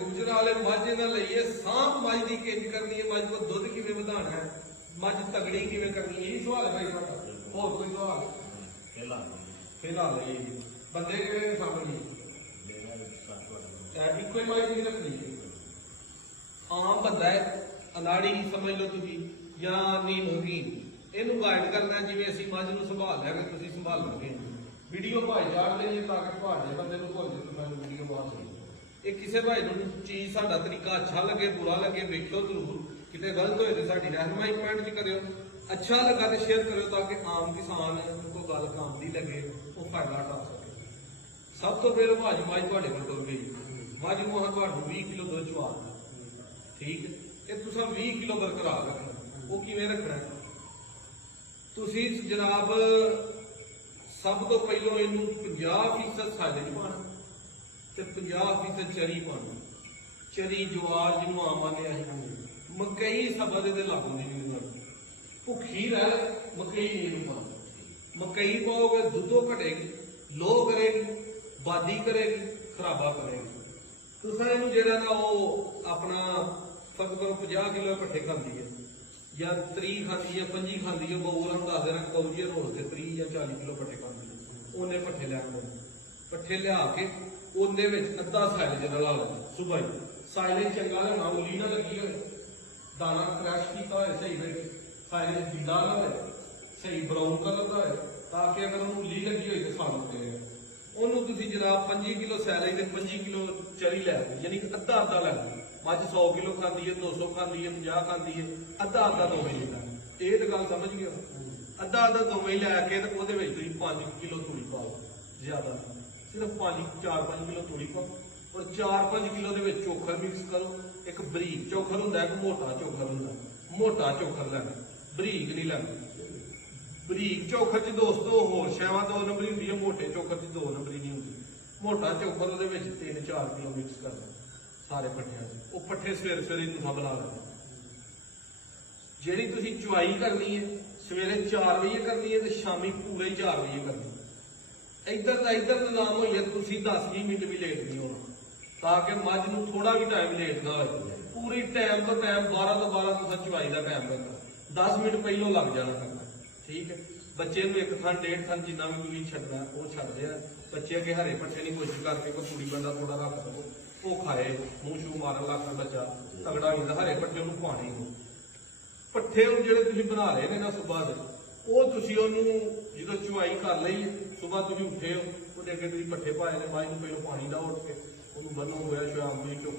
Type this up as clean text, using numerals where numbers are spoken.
गुजरा वाले मझ ना लईए साम मझ की किंज करनी है, मझ को दुध किवें वधाना है, मझ तगड़ी किवें करनी है, यही सवाल है भाई साहब। होर कोई सवाल फिलहाल ये बंदे किवें सामने इको ही मझ नहीं रखनी। आम बंदा है अनाड़ी समझ लो तुसीं या नीमोगी इनू गाइड करना जिवें असीं मझ नूं संभाल लिया कि तुसीं संभाल लोगे। वीडियो भाई चाड़ देंगे ताकि भाजे बंदे नूं भुल जाए मैं वीडियो बात सही ये किसी भाई चीज साडा तरीका अच्छा लगे बुरा लगे वेखो जरूर, कितने गलत होए तो साडी रहनुमाई कमेंट च करियो, अच्छा लगा तो शेयर करियो ताकि आम किसान को गल काम दी लगे वो फायदा उठा सके। सब तो पहले भाज मझ तुहाडे कोल तुर गई, मझ को तुहानू 20 किलो दुध चवा ठीक है, ये तुसां 20 किलो बरकरार रखना, वो किवें रखना है तुसीं जनाब सब तो पहलों इनू 50% साइलेज पाना ते 50% चरी पानी, चरी जवार जिन्हों आम आने मकई सबद लागू नहीं भुखी रह मकई नहीं पाना, मकई पाओगे दुधो घटेगी, लो करेगी, बादी करेगी, खराबा करेगी। तुसा इनू जेड़ा ना वो अपना सब करो 50 किलो पट्ठे खाती है या 30 खाती है 25 खाती है, वो दस देना कौजिया रोल के 30 या 40 किलो पट्ठे खाती है, उन्हें पट्ठे लिया पट्ठे लिया के अद्धा साइलेज रला लो सुबह ही, साइलेज चंगा लेना उली ना लगी हो, दाना क्रैश किया हो सही वे, साइलेज पीला ना हो सही ब्राउन कलर का हो, ताकि अगर उन्होंने उली लगी हुई तो खा सकते हैं। उन्होंने तुम जनाब 25 किलो सैलेज 25 किलो चरी लै यानी कि अद्धा अद्धा लै मझ 100 किलो खाती है 200 खाती है 50 खाती है, अद्धा अद्धा दोवें लेना ये तो गल समझ गए, अद्धा अद्धा दोवें लैके तो 5 किलो तूड़ी पाओ, ज्यादा सिर्फ 4-5 किलो तूड़ी पाओ और 4-5 किलो चोखर मिक्स करो। एक बरीक चोखर होंगे एक मोटा चोखर होंगे, मोटा चोखर लेना बरीक नहीं लेना, बरीक चोखर च दोस्तों होर शैवां 2 नंबरी होंगी है, मोटे चोखर च 2 नंबरी नहीं होंगी। मोटा चोखर वो 3-4 किलो मिक्स करना सारे पट्ठियां, वो पट्ठे सवेरे सवेरे तुम बना लेना। जी तुम चुवाई करनी है सवेरे 4 बजे करनी है तो शामी पूरे 4 बजे करनी है, इधर का इधर निजाम हो 10-20 मिनट भी लेट नहीं होना, ताकि मझ नूं थोड़ा भी टाइम लेट ना हो, पूरी टाइम तो टाइम 12 तो 12 तुम चुवाई का टाइम करना, 10 मिनट पहलों लग जाना करना ठीक है। बच्चे एक थन 1.5 थन जिन्ना भी तुम छड्डना वो छड्डते हैं, बच्चे अगे हरे पट्ठे की कोशिश करके कोई पूरी बंदा थोड़ा रख सको वो खाए, मूँह शू मारन लग पे बच्चा तगड़ा हो जाता, हरे पट्ठे उन्होंने खुआने ही पट्ठे जो बना रहे हैं ना सुबह के वो जो चुवाई कर ली सुबह तुम उठे हो वो अगे तुम पट्ठे पाए ने मझ पहले पानी ला उठ के बनो होया शाम को चुक